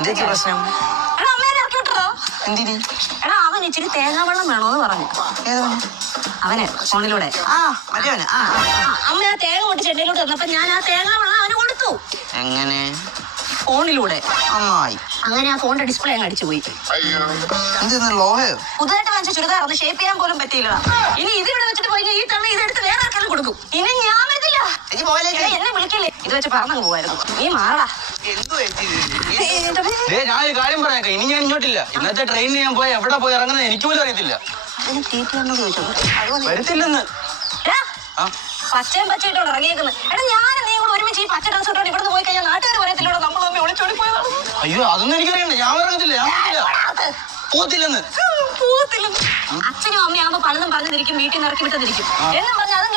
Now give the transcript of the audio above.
എന്തൊക്കെ പ്രശ്നം? എടാ അമ്മേനെ ഇറക്കി വിട്ടോ. എന്തിന്? എടാ അവൻ ഇച്ചിരി തേങ്ങാവെള്ളം വേണോന്ന് പറഞ്ഞു. അവന് ഫോണിലൂടെ അമ്മ ആ തേങ്ങ കൊണ്ട് ചെടിയിലോട്ട് വന്നപ്പോ ഞാൻ ആ തേങ്ങാവെള്ളം അവന് കൊടുത്തു. എങ്ങനെ? ഫോണിലൂടെ. അമ്മായി അങ്ങനെ ആ ഫോണിന്റെ ഡിസ്പ്ലേ അങ്ങ് അടിച്ചു പോയി. ലോഹയോ? പുതുതായിട്ട് വാങ്ങിച്ച ചുരിദാർ ഒന്ന് ഷേപ്പ് ചെയ്യാൻ പോലും പറ്റിയില്ല. ഇനി ഇത് ഇവിടെ വെച്ചിട്ട് പോയി ഈ തവണ ഇതെടുത്ത് വേറെ ആർക്കെങ്കിലും കൊടുക്കും. ഇനി ഞാൻ വരത്തില്ല. എന്നെ വിളിക്കില്ലേ? ഇത് വെച്ച് പറഞ്ഞു പോവായിരുന്നു. നീ മാറടാ. ഞാനൊരു കാര്യം പറയാം. ഇനി ഞാൻ ഇങ്ങോട്ടില്ല. ഇന്നത്തെ ട്രെയിനിന് ഞാൻ പോയി എവിടെ പോയി ഇറങ്ങുന്നത് എനിക്ക് പോലും അറിയത്തില്ല. വരത്തില്ലെന്ന് പച്ചയും പച്ചയിട്ടോട് ഇറങ്ങിയേക്കുന്നത്. എടാ ഞാനും നീ കൂടെ ഒരുമിച്ച് ഈ പച്ച ഡ്രസ് ഇട്ടോണ്ട് ഇവിടുന്ന് പോയി കഴിഞ്ഞാൽ നാട്ടുകാർ പറയത്തില്ലോടെ നമ്മൾ തമ്മിൽ ഒളിച്ചോടി പോയതാണ്. അയ്യോ അതൊന്നും എനിക്കറിയണ്ട. ഞാൻ ഇറങ്ങത്തില്ല. പോത്തില്ലെന്ന്. അച്ഛനും അമ്മയാകുമ്പോ പലതും പറഞ്ഞിരിക്കും, വീട്ടിൽ നിന്ന് ഇറക്കി വിട്ടതിരിക്കും എന്നും പറഞ്ഞാൽ അത്